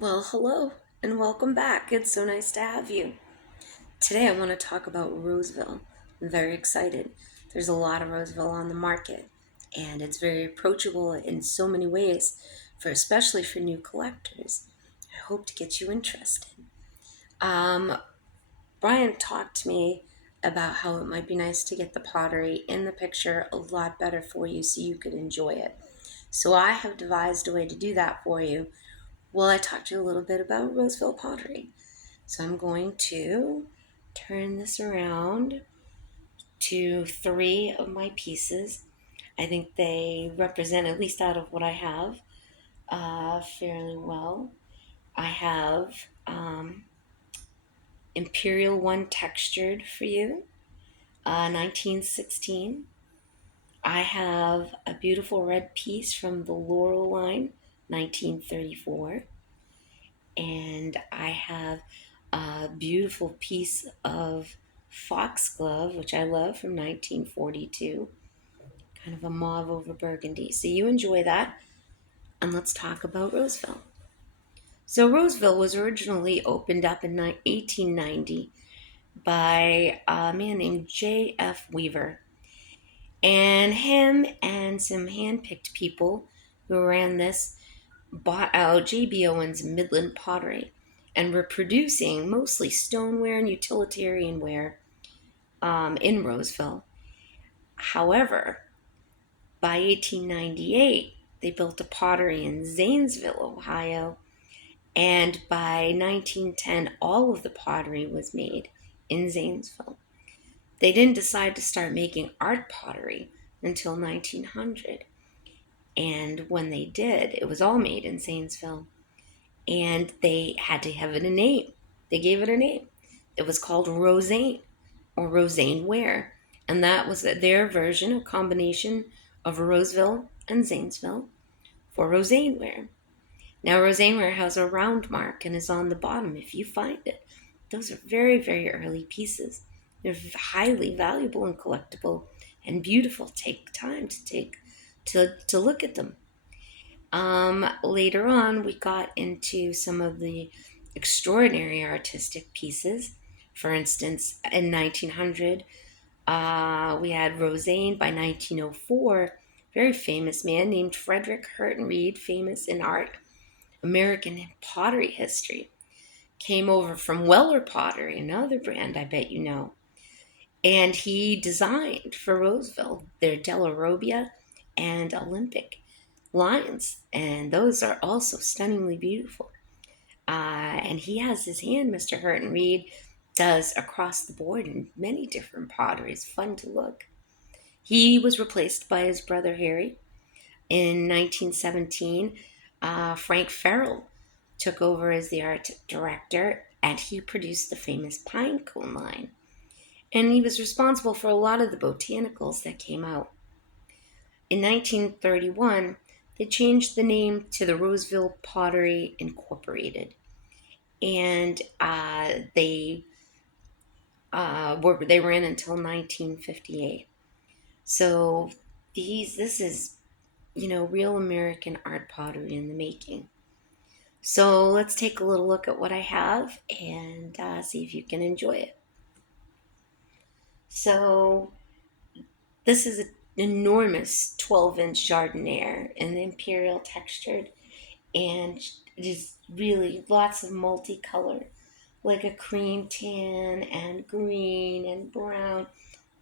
Well, hello and welcome back. It's so nice to have you. Today I want to talk about Roseville. I'm very excited. There's a lot of Roseville on the market, and it's very approachable in so many ways, especially for new collectors. I hope to get you interested. Um, Brian talked to me about how it might be nice to get the pottery in the picture a lot better for you so you could enjoy it. So I have devised a way to do that for you. Well, I talked to you a little bit about Roseville Pottery. So I'm going to turn this around to three of my pieces. I think they represent, at least out of what I have, fairly well. I have Imperial One textured for you, 1916. I have a beautiful red piece from the Laurel line, 1934. And I have a beautiful piece of foxglove, which I love, from 1942, kind of a mauve over burgundy. So you enjoy that, and let's talk about Roseville. So Roseville was originally opened up in 1890 by a man named J.F. Weaver. And him and some hand-picked people who ran this bought out J.B. Owen's Midland Pottery and were producing mostly stoneware and utilitarian ware in Roseville. However, by 1898, they built a pottery in Zanesville, Ohio, and by 1910, all of the pottery was made in Zanesville. They didn't decide to start making art pottery until 1900, and when they did, it was all made in Zanesville. And they had to have it a name. They gave it a name. It was called Rosane or Rosane Ware. And that was their version, a combination of Roseville and Zanesville for Rosane Ware. Now, Rosane Ware has a round mark and is on the bottom if you find it. Those are very, very early pieces. They're highly valuable and collectible and beautiful. Take time to look at them. Later on, we got into some of the extraordinary artistic pieces. For instance, in 1900, we had Rosane by 1904, very famous man named Frederick Hurton Reed, famous in art, American pottery history. Came over from Weller Pottery, another brand I bet you know. And he designed for Roseville their Della Robbia and Olympic lines, and those are also stunningly beautiful. And he has his hand, Mr. Hurton Reed does across the board in many different potteries. Fun to look. He was replaced by his brother Harry in 1917. Frank Farrell took over as the art director, and he produced the famous pine cone line. And he was responsible for a lot of the botanicals that came out. In 1931, they changed the name to the Roseville Pottery Incorporated, and they ran until 1958. So this is real American art pottery in the making. So let's take a little look at what I have and see if you can enjoy it. So this is an enormous 12-inch jardiniere in the imperial textured, and it is really lots of multicolor, like a cream tan and green and brown,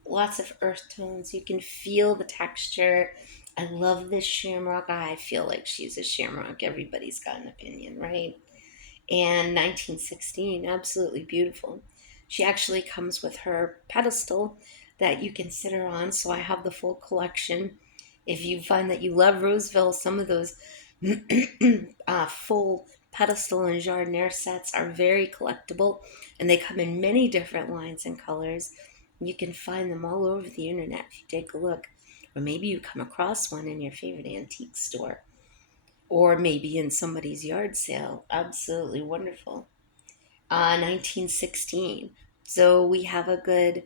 lots of earth tones. You can feel the texture. I love this shamrock. I feel like she's a shamrock. Everybody's got an opinion, right? And 1916, absolutely beautiful. She actually comes with her pedestal that you can sit her on, so I have the full collection. If you find that you love Roseville, some of those full pedestal and jardiniere sets are very collectible, and they come in many different lines and colors. You can find them all over the internet if you take a look, or maybe you come across one in your favorite antique store, or maybe in somebody's yard sale. Absolutely wonderful. 1916. So we have a good,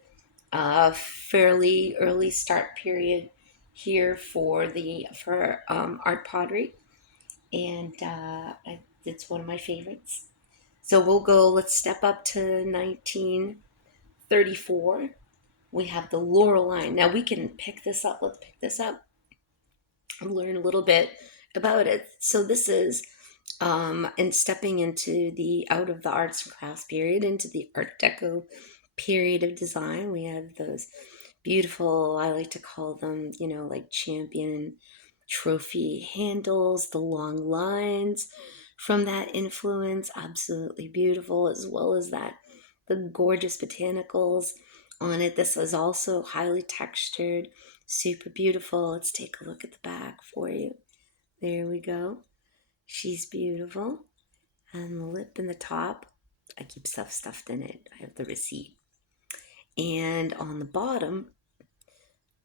fairly early start period here for art pottery. and it's one of my favorites. So we'll go, let's step up to 1934. We have the Laurel line. Now we can pick this up. Let's pick this up and learn a little bit about it. So this is and stepping into the out of the arts and crafts period into the Art Deco period of design. We have those beautiful, I like to call them, like champion trophy handles, the long lines from that influence, absolutely beautiful, as well as that the gorgeous botanicals on it. This is also highly textured, super beautiful. Let's take a look at the back for you. There we go. She's beautiful. And the lip and the top, I keep stuff stuffed in it. I have the receipt. And on the bottom,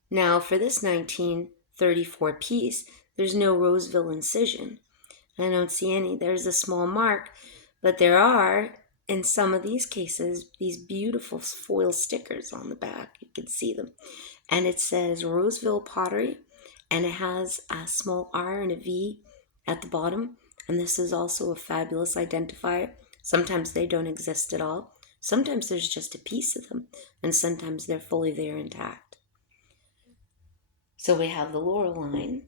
now for this 1934 piece, there's no Roseville incision. I don't see any. There's a small mark, but there are, in some of these cases, these beautiful foil stickers on the back. You can see them. And it says Roseville Pottery, and it has a small R and a V at the bottom. And this is also a fabulous identifier. Sometimes they don't exist at all. Sometimes there's just a piece of them, and sometimes they're fully there intact. So we have the Laurel line.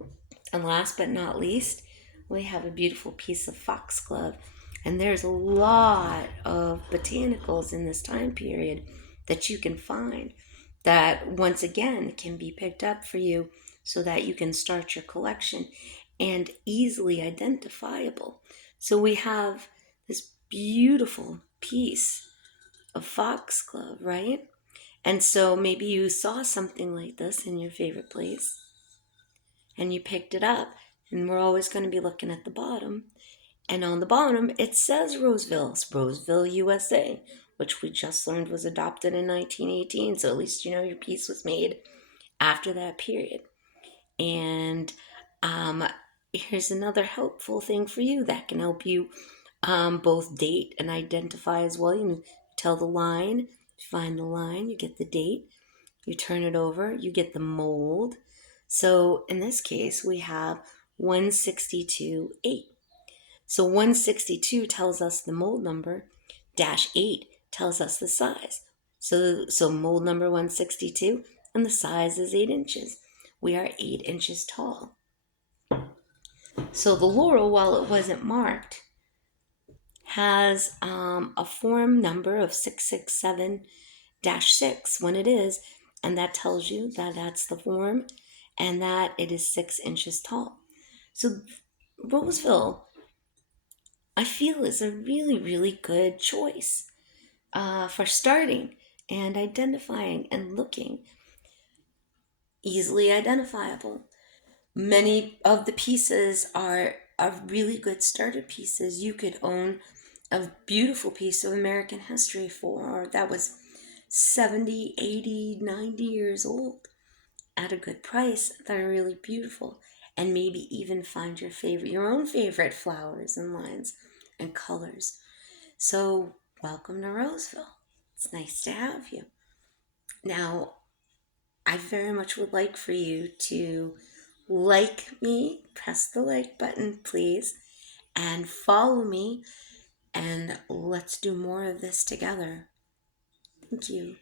And last but not least, we have a beautiful piece of foxglove. And there's a lot of botanicals in this time period that you can find that once again can be picked up for you so that you can start your collection and easily identifiable. So we have this beautiful piece of foxglove, right? And so maybe you saw something like this in your favorite place and you picked it up. And we're always going to be looking at the bottom. And on the bottom, it says Roseville. It's Roseville, USA, which we just learned was adopted in 1918. So at least you know your piece was made after that period. And um, here's another helpful thing for you that can help you both date and identify as well. You tell the line, find the line, you get the date, you turn it over, you get the mold. So in this case, we have 162.8. So 162 tells us the mold number, dash 8 tells us the size. So mold number 162, and the size is 8 inches. We are 8 inches tall. So the laurel, while it wasn't marked, has a form number of 667-6 when it is, and that tells you that that's the form and that it is 6 inches tall. So Roseville, I feel, is a really, really good choice for starting and identifying and looking. Easily identifiable. Many of the pieces are really good starter pieces. You could own a beautiful piece of American history for that was 70, 80, 90 years old at a good price that are really beautiful. And maybe even find your own favorite flowers and lines and colors. So welcome to Roseville. It's nice to have you. Now, I very much would like for you to like me, press the like button, please, and follow me, and let's do more of this together. Thank you.